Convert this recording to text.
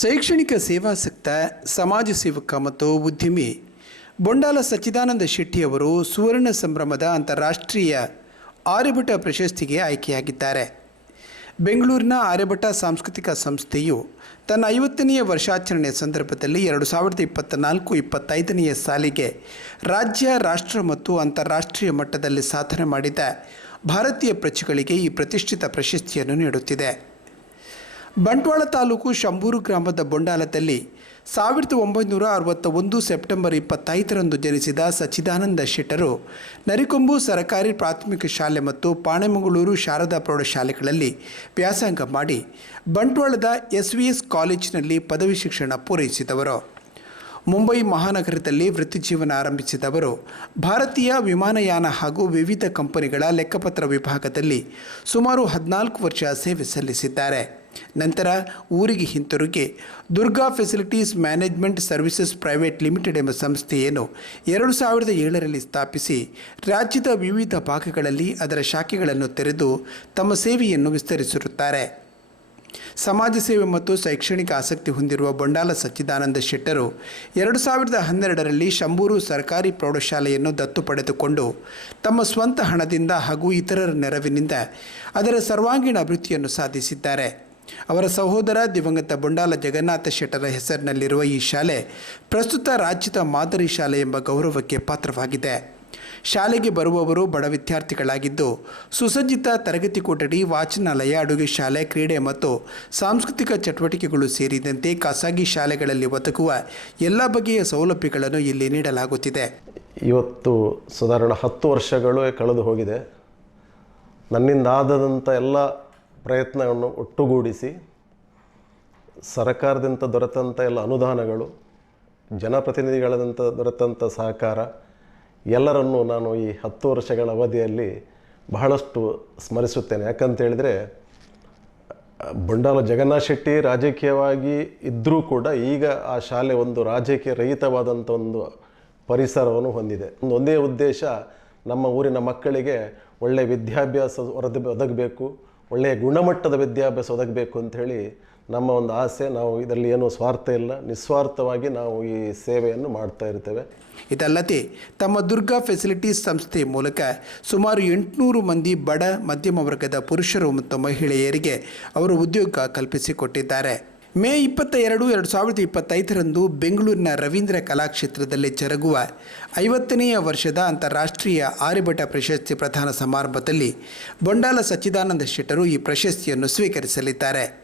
ಶೈಕ್ಷಣಿಕ ಸೇವಾಸಕ್ತ ಸಮಾಜ ಸೇವಕ ಮತ್ತು ಉದ್ಯಮಿ ಬೊಂಡಾಲ ಸಚ್ಚಿದಾನಂದ ಶೆಟ್ಟಿಯವರು ಸುವರ್ಣ ಸಂಭ್ರಮದ ಅಂತಾರಾಷ್ಟ್ರೀಯ ಆರ್ಯಭಟ ಪ್ರಶಸ್ತಿಗೆ ಆಯ್ಕೆಯಾಗಿದ್ದಾರೆ. ಬೆಂಗಳೂರಿನ ಆರ್ಯಭಟ ಸಾಂಸ್ಕೃತಿಕ ಸಂಸ್ಥೆಯು ತನ್ನ ಐವತ್ತನೆಯ ವರ್ಷಾಚರಣೆ ಸಂದರ್ಭದಲ್ಲಿ ಎರಡು ಸಾವಿರದ ಇಪ್ಪತ್ತ ನಾಲ್ಕು, ಇಪ್ಪತ್ತೈದನೆಯ ಸಾಲಿಗೆ ರಾಜ್ಯ, ರಾಷ್ಟ್ರ ಮತ್ತು ಅಂತಾರಾಷ್ಟ್ರೀಯ ಮಟ್ಟದಲ್ಲಿ ಸಾಧನೆ ಮಾಡಿದ ಭಾರತೀಯ ಪ್ರಜೆಗಳಿಗೆ ಈ ಪ್ರತಿಷ್ಠಿತ ಪ್ರಶಸ್ತಿಯನ್ನು ನೀಡುತ್ತಿದೆ. ಬಂಟ್ವಾಳ ತಾಲೂಕು ಶಂಬೂರು ಗ್ರಾಮದ ಬೊಂಡಾಲದಲ್ಲಿ ಸಾವಿರದ ಒಂಬೈನೂರ ಅರವತ್ತ ಒಂದು ಸೆಪ್ಟೆಂಬರ್ ಇಪ್ಪತ್ತೈದರಂದು ಜನಿಸಿದ ಸಚ್ಚಿದಾನಂದ ಶೆಟ್ಟರು ನರಿಕೊಂಬು ಸರಕಾರಿ ಪ್ರಾಥಮಿಕ ಶಾಲೆ ಮತ್ತು ಪಾಣೆಮಂಗಳೂರು ಶಾರದಾ ಪ್ರೌಢಶಾಲೆಗಳಲ್ಲಿ ವ್ಯಾಸಂಗ ಮಾಡಿ ಬಂಟ್ವಾಳದ ಎಸ್ ವಿ ಎಸ್ ಕಾಲೇಜಿನಲ್ಲಿ ಪದವಿ ಶಿಕ್ಷಣ ಪೂರೈಸಿದವರು. ಮುಂಬೈ ಮಹಾನಗರದಲ್ಲಿ ವೃತ್ತಿಜೀವನ ಆರಂಭಿಸಿದವರು. ಭಾರತೀಯ ವಿಮಾನಯಾನ ಹಾಗೂ ವಿವಿಧ ಕಂಪನಿಗಳ ಲೆಕ್ಕಪತ್ರ ವಿಭಾಗದಲ್ಲಿ ಸುಮಾರು ಹದಿನಾಲ್ಕು ವರ್ಷ ಸೇವೆ ಸಲ್ಲಿಸಿದ್ದಾರೆ. ನಂತರ ಊರಿಗೆ ಹಿಂತಿರುಗಿ Durga facilities management services private limited ಎಂಬ ಸಂಸ್ಥೆಯನ್ನು ಎರಡು ಸಾವಿರದ ಏಳರಲ್ಲಿ ಸ್ಥಾಪಿಸಿ ರಾಜ್ಯದ ವಿವಿಧ ಭಾಗಗಳಲ್ಲಿ ಅದರ ಶಾಖೆಗಳನ್ನು ತೆರೆದು ತಮ್ಮ ಸೇವೆಯನ್ನು ವಿಸ್ತರಿಸಿರುತ್ತಾರೆ. ಸಮಾಜ ಸೇವೆ ಮತ್ತು ಶೈಕ್ಷಣಿಕ ಆಸಕ್ತಿ ಹೊಂದಿರುವ ಬಂಡಾಲ ಸಚ್ಚಿದಾನಂದ ಶೆಟ್ಟರು ಎರಡು ಸಾವಿರದ ಹನ್ನೆರಡರಲ್ಲಿ ಶಂಬೂರು ಸರ್ಕಾರಿ ಪ್ರೌಢಶಾಲೆಯನ್ನು ದತ್ತು ಪಡೆದುಕೊಂಡು ತಮ್ಮ ಸ್ವಂತ ಹಣದಿಂದ ಹಾಗೂ ಇತರರ ನೆರವಿನಿಂದ ಅದರ ಸರ್ವಾಂಗೀಣ ಅಭಿವೃದ್ಧಿಯನ್ನು ಸಾಧಿಸಿದ್ದಾರೆ. ಅವರ ಸಹೋದರ ದಿವಂಗತ ಬೊಂಡಾಲ ಜಗನ್ನಾಥ ಶೆಟ್ಟರ ಹೆಸರಿನಲ್ಲಿರುವ ಈ ಶಾಲೆ ಪ್ರಸ್ತುತ ರಾಜ್ಯದ ಮಾದರಿ ಶಾಲೆ ಎಂಬ ಗೌರವಕ್ಕೆ ಪಾತ್ರವಾಗಿದೆ. ಶಾಲೆಗೆ ಬರುವವರು ಬಡ ವಿದ್ಯಾರ್ಥಿಗಳಾಗಿದ್ದು, ಸುಸಜ್ಜಿತ ತರಗತಿ ಕೊಠಡಿ, ವಾಚನಾಲಯ, ಅಡುಗೆ ಶಾಲೆ, ಕ್ರೀಡೆ ಮತ್ತು ಸಾಂಸ್ಕೃತಿಕ ಚಟುವಟಿಕೆಗಳು ಸೇರಿದಂತೆ ಖಾಸಗಿ ಶಾಲೆಗಳಲ್ಲಿ ಒದಗುವ ಎಲ್ಲ ಬಗೆಯ ಸೌಲಭ್ಯಗಳನ್ನು ಇಲ್ಲಿ ನೀಡಲಾಗುತ್ತಿದೆ. ಇವತ್ತು ಸಾಧಾರಣ ಹತ್ತು ವರ್ಷಗಳು ಕಳೆದು ಹೋಗಿದೆ. ನನ್ನಿಂದ ಆದದಂಥ ಎಲ್ಲ ಪ್ರಯತ್ನಗಳನ್ನು ಒಟ್ಟುಗೂಡಿಸಿ ಸರಕಾರದಿಂದ ದೊರೆತಂಥ ಎಲ್ಲ ಅನುದಾನಗಳು ಜನಪ್ರತಿನಿಧಿಗಳಾದಂಥ ದೊರೆತಂಥ ಸಹಕಾರ, ಎಲ್ಲರನ್ನೂ ನಾನು ಈ ಹತ್ತು ವರ್ಷಗಳ ಅವಧಿಯಲ್ಲಿ ಬಹಳಷ್ಟು ಸ್ಮರಿಸುತ್ತೇನೆ. ಯಾಕಂತೇಳಿದರೆ, ಬಂಡಾಲ ಜಗನ್ನಾಥ ಶೆಟ್ಟಿ ರಾಜಕೀಯವಾಗಿ ಇದ್ದರೂ ಕೂಡ ಈಗ ಆ ಶಾಲೆ ಒಂದು ರಾಜಕೀಯ ರಹಿತವಾದಂಥ ಒಂದು ಪರಿಸರವನ್ನು ಹೊಂದಿದೆ. ಒಂದು ಉದ್ದೇಶ, ನಮ್ಮ ಊರಿನ ಮಕ್ಕಳಿಗೆ ಒಳ್ಳೆಯ ವಿದ್ಯಾಭ್ಯಾಸ ಒದಗಬೇಕು ಒಳ್ಳೆಯ ಗುಣಮಟ್ಟದ ವಿದ್ಯಾಭ್ಯಾಸ ಒದಗಬೇಕು ಅಂಥೇಳಿ ನಮ್ಮ ಒಂದು ಆಸೆ, ನಾವು ಇದರಲ್ಲಿ ಏನೂ ಸ್ವಾರ್ಥ ಇಲ್ಲ. ನಿಸ್ವಾರ್ಥವಾಗಿ ನಾವು ಈ ಸೇವೆಯನ್ನು ಮಾಡ್ತಾ ಇರ್ತೇವೆ. ಇದಲ್ಲದೆ ತಮ್ಮ ದುರ್ಗಾ ಫೆಸಿಲಿಟೀಸ್ ಸಂಸ್ಥೆ ಮೂಲಕ ಸುಮಾರು ಎಂಟುನೂರು ಮಂದಿ ಬಡ, ಮಧ್ಯಮ ವರ್ಗದ ಪುರುಷರು ಮತ್ತು ಮಹಿಳೆಯರಿಗೆ ಅವರು ಉದ್ಯೋಗ ಕಲ್ಪಿಸಿಕೊಟ್ಟಿದ್ದಾರೆ. ಮೇ ಇಪ್ಪತ್ತ ಎರಡು ಎರಡು ಸಾವಿರದ ಇಪ್ಪತ್ತೈದರಂದು ಬೆಂಗಳೂರಿನ ರವೀಂದ್ರ ಕಲಾಕ್ಷೇತ್ರದಲ್ಲಿ ಜರುಗುವ ಐವತ್ತನೆಯ ವರ್ಷದ ಅಂತಾರಾಷ್ಟ್ರೀಯ ಆರ್ಯಭಟ ಪ್ರಶಸ್ತಿ ಪ್ರದಾನ ಸಮಾರಂಭದಲ್ಲಿ ಬೊಂಡಾಲ ಸಚ್ಚಿದಾನಂದ ಶೆಟ್ಟರು ಈ ಪ್ರಶಸ್ತಿಯನ್ನು ಸ್ವೀಕರಿಸಲಿದ್ದಾರೆ.